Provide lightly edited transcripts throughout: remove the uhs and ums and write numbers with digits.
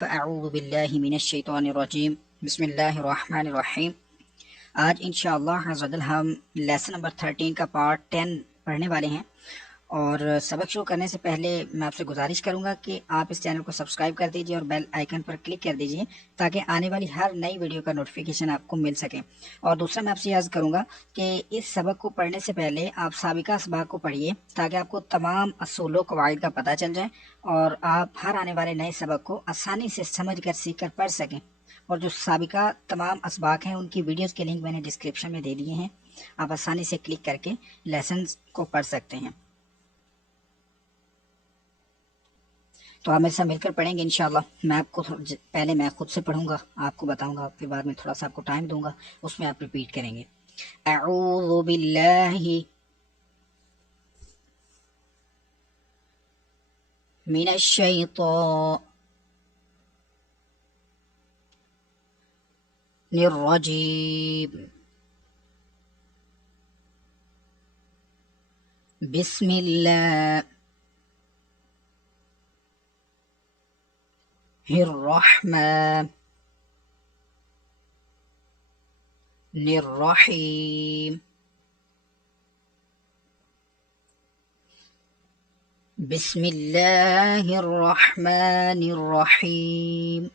अऊज़ु बिल्लाहि मिनश्शैतानिर्रजीम बिस्मिल्लाहिर्रहमानिर्रहीम। आज इंशाअल्लाह अज़्ज़वजल हम लेसन नंबर 13 का पार्ट 10 पढ़ने वाले हैं। और सबक शुरू करने से पहले मैं आपसे गुजारिश करूंगा कि आप इस चैनल को सब्सक्राइब कर दीजिए और बेल आइकन पर क्लिक कर दीजिए ताकि आने वाली हर नई वीडियो का नोटिफिकेशन आपको मिल सके। और दूसरा मैं आपसे याद करूंगा कि इस सबक को पढ़ने से पहले आप साबिका असबाक को पढ़िए ताकि आपको तमाम असूल कवायद का पता चल जाए और आप हर आने वाले नए सबक को आसानी से समझ कर सीख कर पढ़ सकें। और जो साबिका तमाम असबाक हैं उनकी वीडियोज़ के लिंक मैंने डिस्क्रिप्शन में दे दिए हैं, आप आसानी से क्लिक करके लेसन को पढ़ सकते हैं। तो आप मेरे साथ मिलकर पढ़ेंगे इंशाल्लाह। मैं आपको पहले मैं खुद से पढ़ूंगा, आपको बताऊंगा, फिर बाद में थोड़ा सा आपको टाइम दूंगा, उसमें आप रिपीट करेंगे। अऊज़ु बिल्लाहि मिनश्शैतानिर्रजीम बिस्मिल्लाहिर्रहमानिर्रहीम बिस्मिल्लाहिर्रहमानिर्रहीम।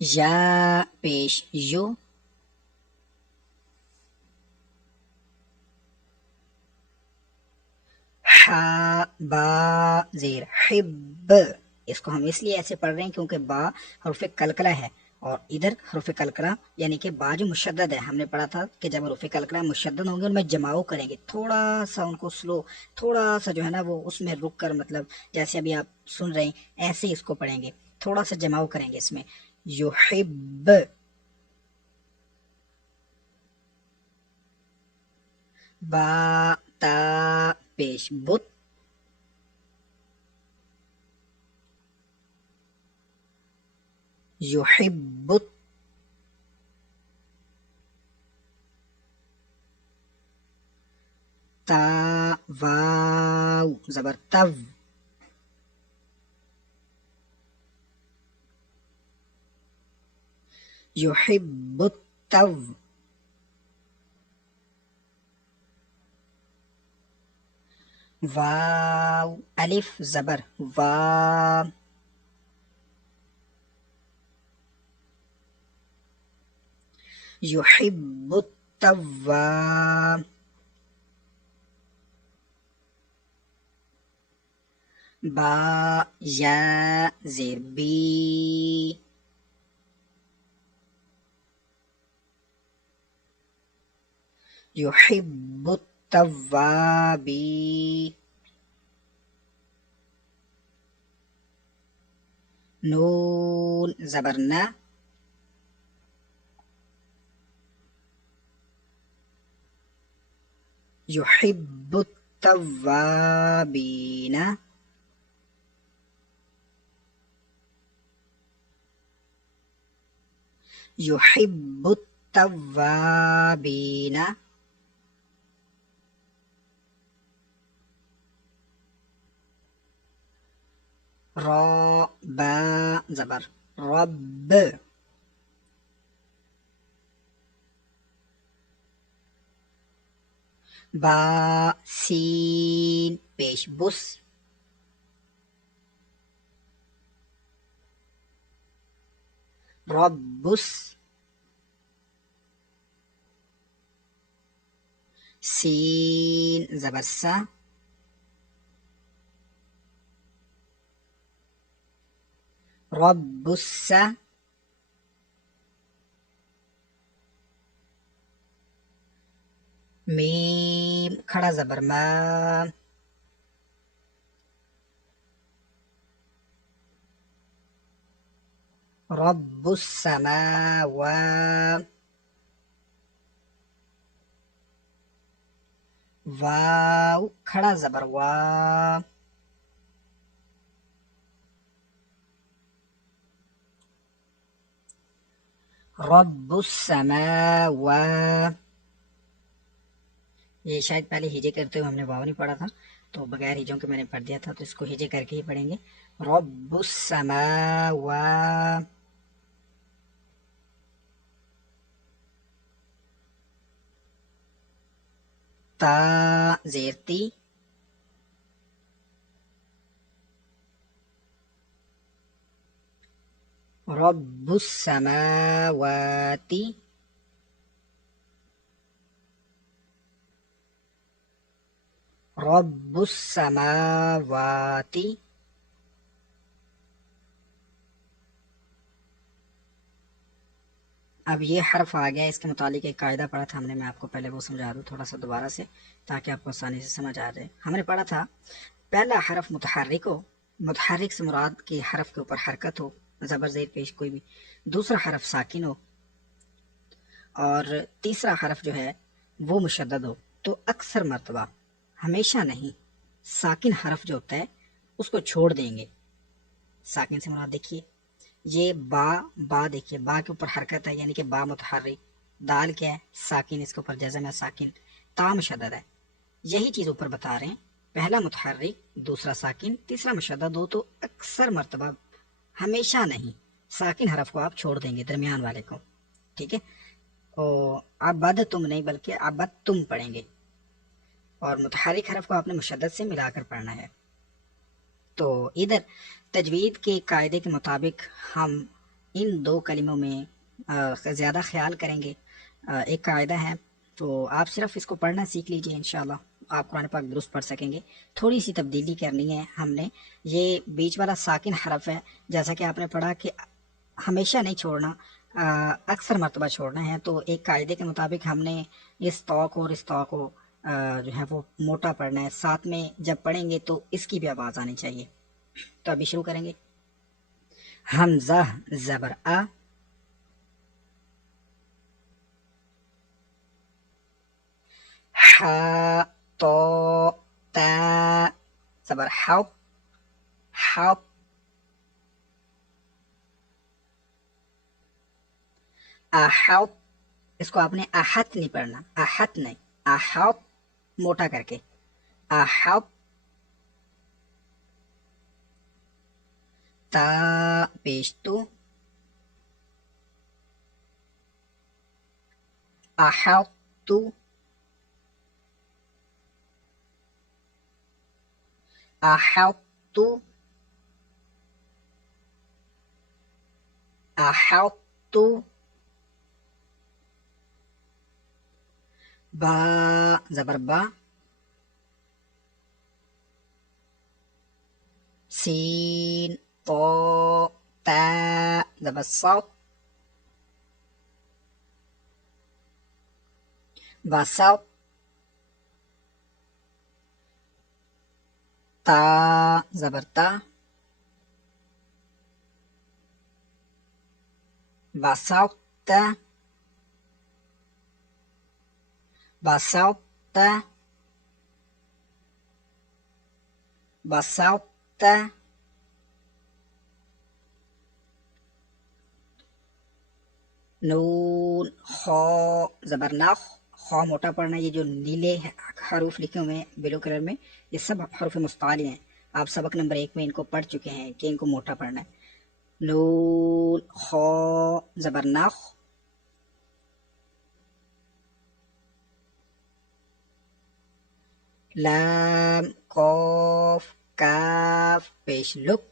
या पेश यू, हा बा जेर हिब। इसको हम इसलिए ऐसे पढ़ रहे हैं क्योंकि बा हरूफ कलकला है और इधर हरूफ कलकला यानी कि बा जो मुशद्दद है। हमने पढ़ा था कि जब हरूफ कलकला मुशद्दद होंगे उनमें जमाओ करेंगे, थोड़ा सा उनको स्लो, थोड़ा सा जो है ना वो उसमें रुक कर, मतलब जैसे अभी आप सुन रहे हैं ऐसे ही इसको पढ़ेंगे, थोड़ा सा जमाओ करेंगे इसमें। युहिब, बा ता पेश बुत, युहिब्बुत, ता वाव जबर तव, युहिब्बुत तव, वाव अलिफ जबर वा, युहिब्बुत तव्वा, बा या जेर बी, युहिब्बुत तव्वाबी, नून जबर ना, युहिब्बुत तव्वाबीना, युहिब्बुत तव्वाबीना, रा बा जबर रब, बा सीन पेश बुस, रब्बुस, सीन जबर सा, रब्बुस्सा, मीम खड़ा जबर मा, रब्बुस्समावा, वाव खड़ा जबर वा, रब्बुस्समावा, ये शायद पहले हिजे करते हुए हमने वाव नहीं पढ़ा था, तो बगैर हिजों के मैंने पढ़ दिया था, तो इसको हिजे करके ही पढ़ेंगे। रब्बुस समावा, ता जेरती, रब्बुस समावाती, रब्बुस समावाती। अब ये हर्फ आ गया, इसके मुतालिक एक कायदा पढ़ा था हमने, मैं आपको पहले वो समझा दूँ थोड़ा सा दोबारा से, ताकि आपको आसानी से समझ आ जाए। हमने पढ़ा था पहला हरफ मुतहर्रिक हो, मुतहर्रिक से मुराद की हरफ के ऊपर हरकत हो, ज़बर ज़ेर पेश कोई भी। दूसरा हरफ साकिन हो, और तीसरा हरफ जो है वो मुशद्दद हो। तो अक्सर मरतबा, हमेशा नहीं, साकिन हरफ जो होता है उसको छोड़ देंगे। साकिन से मुराद देखिए, ये बा देखिए, बा के ऊपर हरकत है, यानी कि बा मुतहर्रिक। दाल क्या है? साकिन, इसके ऊपर जज़म है, साकिन। ता मुशद्दद है। यही चीज ऊपर बता रहे हैं, पहला मुतहर्रिक, दूसरा साकिन, तीसरा मुशद्दद हो। तो अक्सर मर्तबा, हमेशा नहीं, साकिन हरफ को आप छोड़ देंगे, दरमियान वाले को। ठीक है। और अबद तुम नहीं, बल्कि अबद तुम पढ़ेंगे, और मुतहर्रिक हरफ को आपने मुशद्दद से मिलाकर पढ़ना है। तो इधर तजवीद के कायदे के मुताबिक हम इन दो कलिमों में ज़्यादा ख्याल करेंगे। एक कायदा है, तो आप सिर्फ इसको पढ़ना सीख लीजिए, इंशाल्लाह आप कुरान पाक दुरुस्त पढ़ सकेंगे। थोड़ी सी तब्दीली करनी है हमने, ये बीच वाला साकिन हरफ है, जैसा कि आपने पढ़ा कि हमेशा नहीं छोड़ना, अक्सर मरतबा छोड़ना है। तो एक कायदे के मुताबिक हमने इस तौक और इस तौक को जो है वो मोटा पढ़ना है, साथ में जब पढ़ेंगे तो इसकी भी आवाज़ आनी चाहिए। तो अभी शुरू करेंगे। हमजा ज़बर आ, हा तो ता ज़बर हाउ, हाउ। आहाउ, इसको आपने आहत नहीं पढ़ना, आहत नहीं, आहाउ मोटा करके, आहाउ। ता पेश तो, आहाउ तू, आहाउ तू, आहाउ तू। बा ज़बर बा, सीन तो ता ज़बर सौ, बसौ। ता ज़बर ता, बसौत, बसौत, बसौत। नून खौ ज़बर नख, खौ मोटा पढ़ना। ये जो नीले हरूफ लिखे हुए हैं ब्लू कलर में, ये सब हरूफ मुस्ताली हैं। आप सबक नंबर 1 में इनको पढ़ चुके हैं कि इनको मोटा पढ़ना है। नून खौ ज़बर नख, लाम कौफ काफ पेश लुक,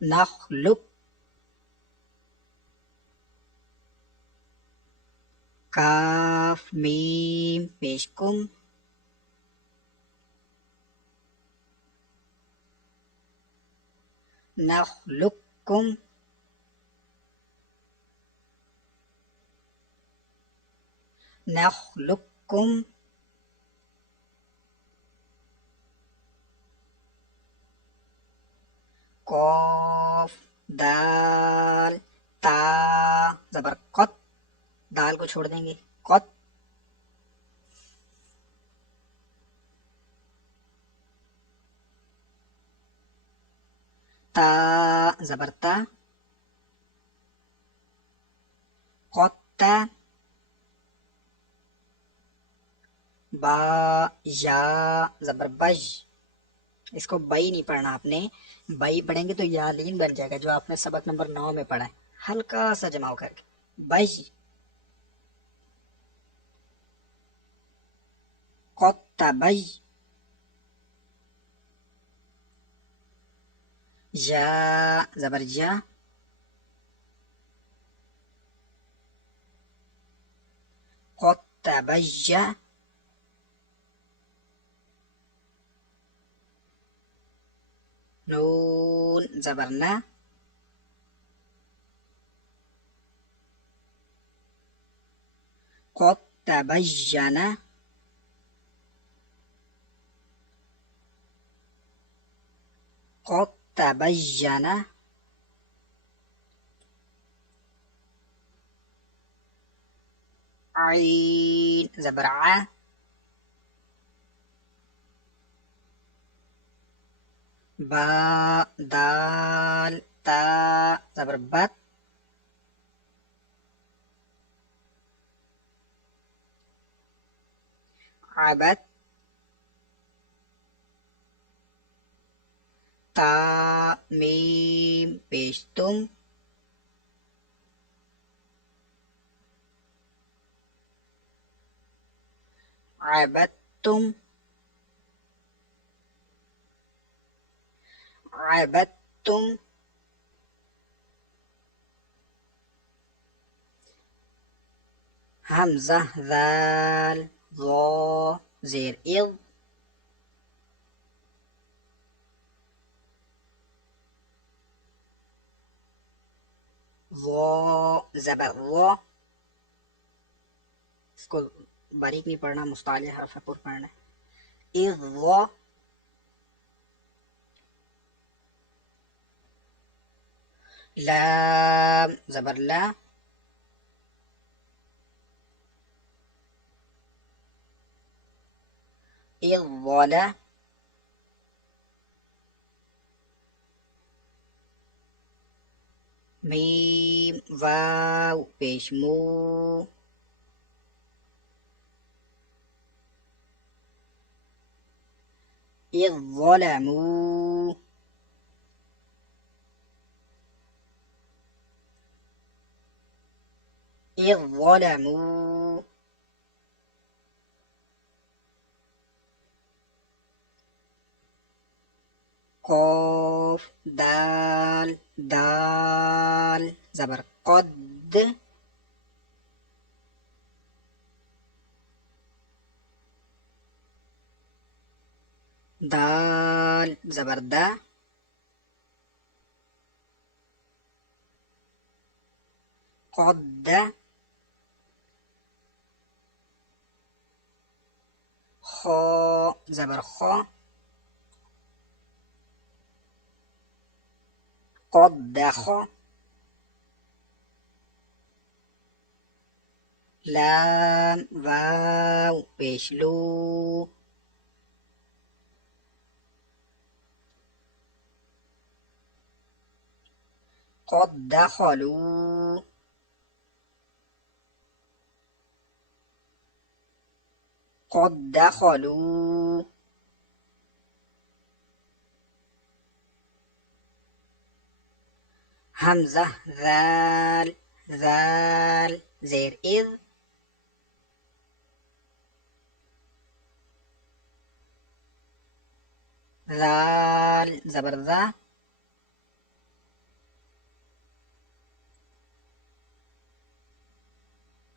नखलुक, काफ मीम पेश कुम, नखलुकुम, नखलुकुम। कौफ दाल ता ज़बर कत, दाल को छोड़ देंगे, कत। ता ज़बर ता, कोत्ता, बा या जबर बज, इसको बई नहीं पढ़ना आपने, बई पढ़ेंगे तो यालीन बन जाएगा जो आपने सबक नंबर 9 में पढ़ा है, हल्का सा जमाव करके बज। कोत्ता बज, या जबर जा, कोत्ता बज, नून जबर ना, कोत्ता बजना, कोत्ता बजना, आइन जबर आ, बा दाल ता जबर बत, अबत, ता मीम पेश तुम, अबतुम, अबतुम, हमजा दाल ज़ो ज़ेर इज़, ज़ो ज़बर ज़ो, इसको बारीक नहीं पढ़ना, मुस्ताले हरफ पुर पढ़ना है। इज़ ज़ो, लाम जबर ला, इज़ ज़ला, मीम वाव पेश मू, इज़ ज़लमू, इज़ ज़लमू, कॉफ दाल दाल जबर कद, दाल जबर दा, कद, खो जबर खो, कद्दखो, लाम वाव पेश लू, कद्दखलू, कद्दखलू, हमजा दाल दाल ज़ेर इज़, दाल जबर दा,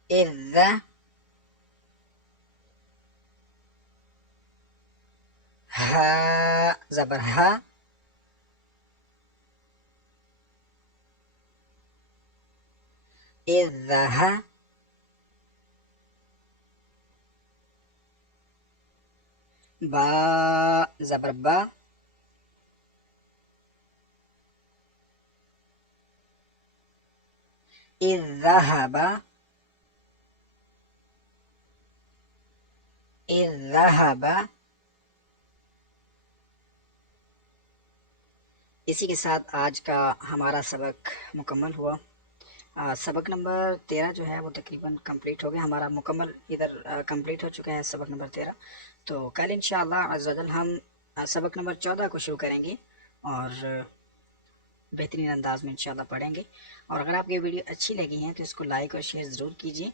इज़, हा जबर हा, इज़हा, बा जबर बा, इज़हबा, इज़हबा। इसी के साथ आज का हमारा सबक मुकम्मल हुआ। सबक नंबर 13 जो है वो तकरीबन कंप्लीट हो गया हमारा, मुकम्मल इधर कंप्लीट हो चुका है सबक नंबर 13। तो कल इंशाअल्लाह अज़्ज़ा वजल हम सबक नंबर 14 को शुरू करेंगे और बेहतरीन अंदाज में इंशाल्लाह पढ़ेंगे। और अगर आपको ये वीडियो अच्छी लगी है तो इसको लाइक और शेयर ज़रूर कीजिए।